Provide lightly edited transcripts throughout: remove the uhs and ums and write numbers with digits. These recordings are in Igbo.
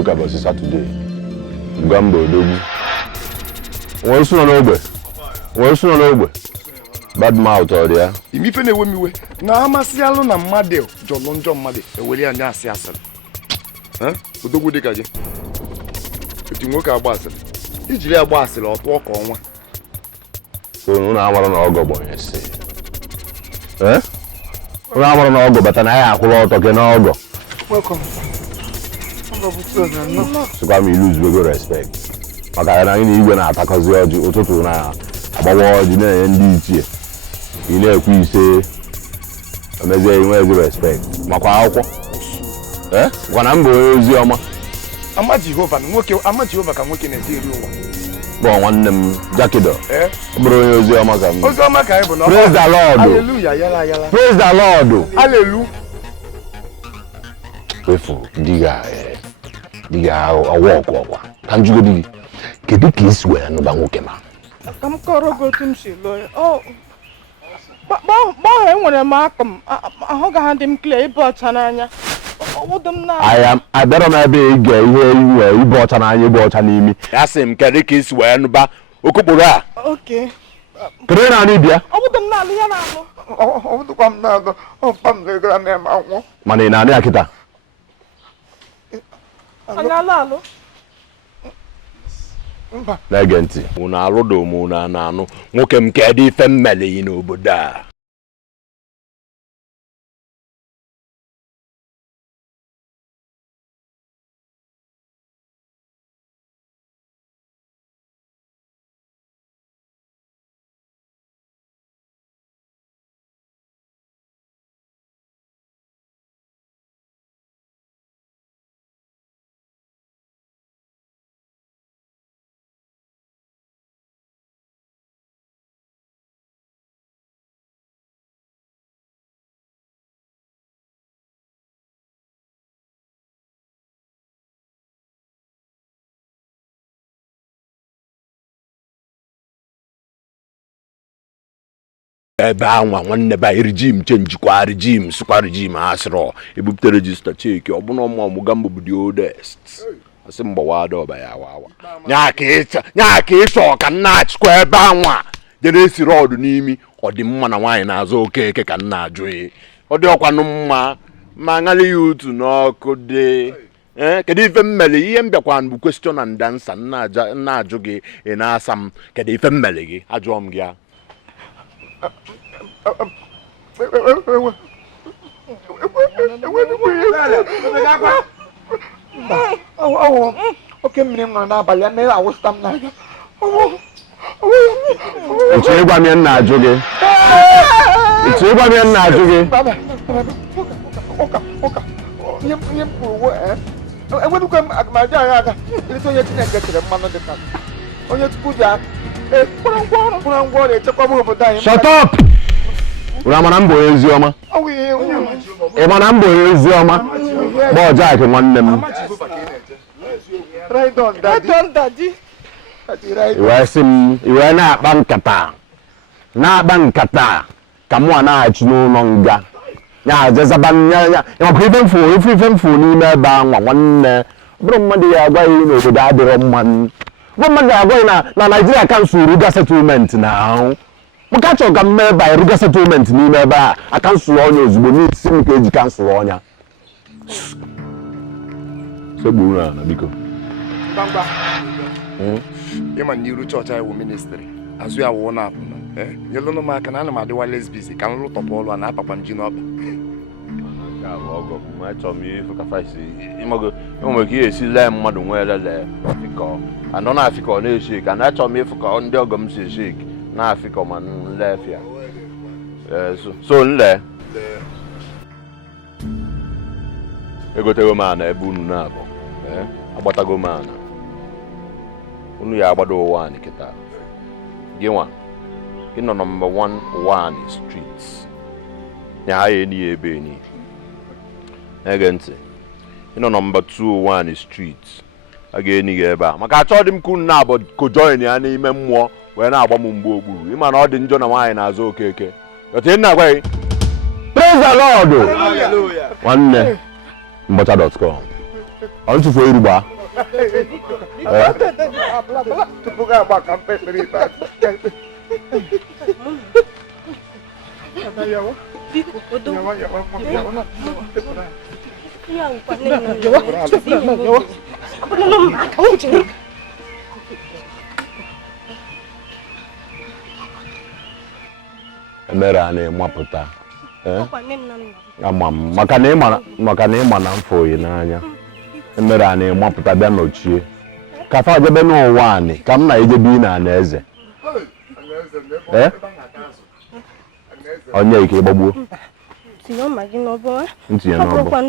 ụka bụ Saturday. Mugambo odogwu. Wọ́n sụnọ n'ogbe. Bad mouth ọ dị ya. Imife na-ewe m iwe na amasị alụ na mmadụ jọlọ njọ mmadụ ewere ya nye asị asịrị. Odogwu dịka gị. Eti nwoke agba asịrị. Ijiri agba asịrị ọtụ ọka ọnwa. Unu na-amara na ọgọ gbọnye si. Unu amara na ọgọ bata na ya akwụrụ ọtọ ke na ọgọ. Welcome. Sịkwa m iluz bego respect. Maka na anyị na igwe na-atakọzi ọjị ụtụtụ na agbawa ọjị na-enye ndị ichie. Ị na-ekwu ise emezie inwe ezi respect. Makwa akwụkwọ. Gwa na mbụ ozi ọma. Ama Jehova ka nwoke na-eji eri ụwa. Bụ nwanne m Jakido. Bụrụ onye ozi ọma ka m. Ozi ọma ka anyị bụ na. Praise the Lord. Hallelujah, yala. Praise the Lord. Hallelujah. Efu diga ọwọ ọkwa. Ka njugo digi. Kedu ka isi wee nụba nwoke ma? Ka m kọrọ gị otu m si lụọ ya. Gbaa enwere m aka m ahụ ga ha dị m clear ịbụ ọcha n'anya. Abịara m ebe ige ihe iwe ibe ọcha n'anya ibe ọcha n'imi. Ya sị m kedu ka isi wee nụba okokporo a? Okay. Kedu na anị bịa? Ọ bụdụ m na-alụ ya na-alụ. Ọ bụdụkwa m na-alụ. Ọpa m na-egara na-eme anwụ. Mana ị na-anị ya kịta? Anyị alụ. Na-ege ntị. Unu alụdo m unu na-anụ nwoke m kedu ife mmele yi n'obodo a? Ebe anwa nwanne ba regime change kwa regime sukwa regime asịrọ ebupụta register check ọbụna ọmụ Mugambo bụ the oldest asị mgbawa ọba ya wawa nya ka ịchọ ka nna achịkwa ebe anwa jere esi rọdụ n'imi ọ dị mma na nwaanyị na-azụ okeke ka nna ajụ ọ dị ọkwanụ mma ma ṅalị ya utu n'ọkụ dị kedu ife mmele ihe mbịakwa bụ question and answer nna ajụ gị ị na-asa m kedu ife mmele gị ajụọ m gị ya oke mmiri m nọ n'abalị ya mere awụsịta m n'anya. Ịchọ ịgwa m ihe nna ajụ gị? Ụka ihe m kwuru enwedukwe m agụmaji anyị aka ilite onye Chineke chere mmanụ dị ka onye Chukwu ji kpụrụ ngwa ọrụ echekwaba obodo anyị. Shut up! Ramana mbọ ezi ọma. Ị ma na mbọ ezi ọma? Gbaa Jack nwanne m. Iwe sị m iwe na-akpa nkata ka mụ a na-achị n'ụlọ nga. Ya jezaba ya maka ife mfu n'ime ebe anwa nwanne. Bụrụ mmadụ ya agwaghị n'obodo adịrọ mma. Bụrụ mmadụ ya agwaghị na Nigeria Council Ruga Settlement na ahụ. Maka chọrọ ka mme ebe a Ruga Settlement n'ime ebe a akansụl ọnya ozugbo n'isi m ka eji kansụl ọnya. Segbu na biko. Gbangba. Ịma n'iru chọọchị anyị wụ ministri azụ ya wụ na-apụ na nyelụnụ m aka na ana m adịwa lesbis ka m lụtọpụ ọlụ a na-apakwa m ji n'ọba. Achọrọ m ifu ka faisi ịmago enwere ka ihe esi lee mmadụ nwee lele fikọ anọ na afikọ na-eshek ana achọrọ m ifu ka ndị ọgọ m si eshek na afikọ ma nlefia so nle egotego m ana ebe unu na-abụ agbatago m ana unu ya agbado ụwa anyị kịta gị nwa gị nọ nọmba 1 ụwa anyị street ya ha ya eni ya ebe eni ege ntị ịnọ nọmba 2 ụwa anyị street a ga-eni gị ebe a maka achọ dị m ka unu na-abụ ko join ya n'ime mmụọ wee na-agba m mgbe ogburu ịma na ọ dị njọ na nwaanyị na-azụ okeke otu nna agwa gị praise the Lord nwanne mbọcha.com Ọ tụfu erugba. Tupu ga agba ka mpesịrị ite. Emere a na-emapụta. Maka na ịma na mfọ oyi n'anya. Emere a na-emapụta bịa n'ochie. Ka fa jebe n'ụwa anị ka m na-ejebe na anaeze. Onye ike gbagbuo. Ntinye n'ọbọ.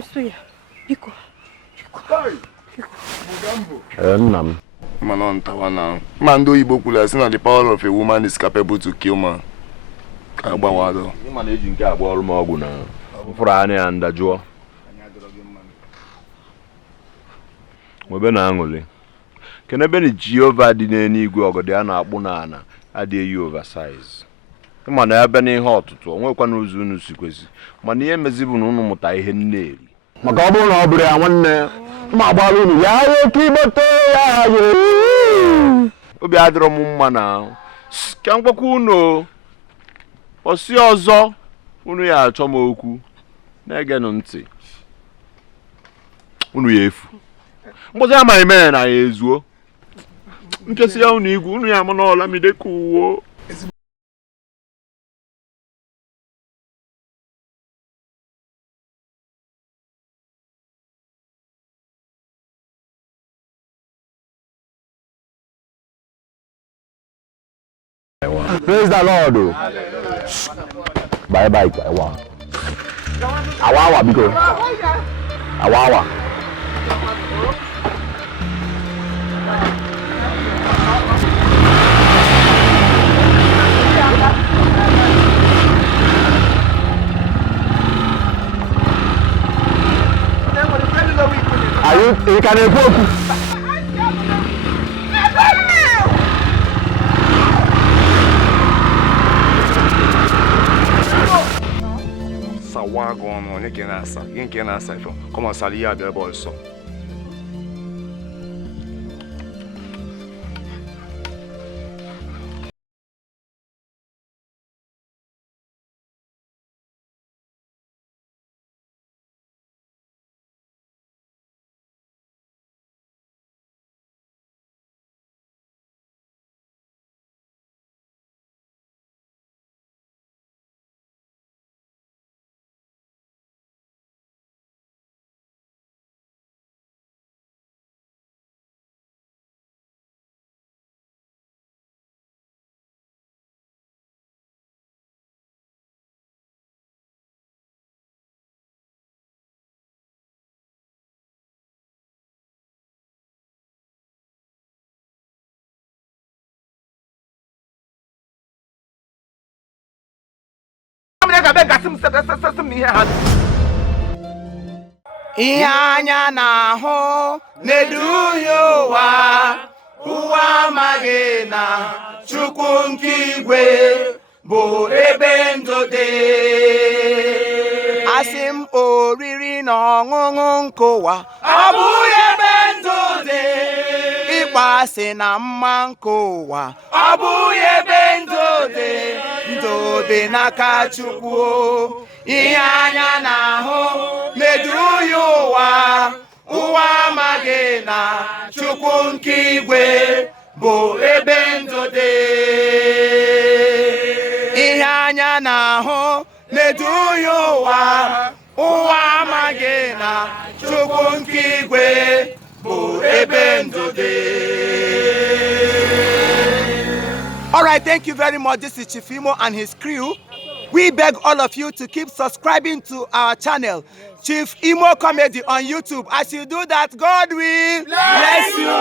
Nna m. Mana ntawa na. Ma ndị Igbo kwuru sị na the power of a woman is capable to kill man. Ka gbawado. Ịma na eji nke agba ọrụ m ọgwụ na mfụrụ anya ya ndajụọ. Nwebe na aṅụlị. Kenebe ni Jehova dị n'eluigwe ọgọdị a na-akpụ n'ana adịghị oversize. Ịma na ebe n'ihe ọtụtụ onwekwa n'ụzọ unu si kwesị mana ihe mezi bụ na unu mụta ihe nneeri. Maka ọ bụrụ na ọ bụrụ ya nwanne ma agbara unu ya oke igbote ya obi adịrọ m mma na ka mgbakwa unu osi ọzọ unu ya achọ m okwu na-egenụ ntị unu ya efu mgbozi ama eme na ya ezuo nkesi ya unu igwu unu ya ama n'ọla mideka uwo. Praise the Lord. Bye bye. Awawa biko. Awawa. You can evoke. Sawa go on onye ke na asa. Yin ke na asa ifo. Come on sali ya bịa boy so. Ihe anya na-ahụ na-eduhie ụwa amaghị na Chukwu nke igwe bụ ebe ndụ dị. Asị m oriri na ọṅụṅụ nke ụwa ọ bụghị ebe ndụ dị. Ịkpọasị na mma nke ụwa ọ bụghị ebe ndụ dị. Ndụ dị n'aka Chukwu. Ihe anya na-ahụ na-eduhie ụwa amaghị na Chukwu nke igwe bụ ebe ndụ dị. Ihe anya na-ahụ na-eduhie ụwa amaghị na Chukwu nke igwe bụ ebe ndụ dị. All right, thank you very much. This is Chief Imo and his crew. We beg all of you to keep subscribing to our channel, Chief Imo Comedy on YouTube. As you do that, God will bless you.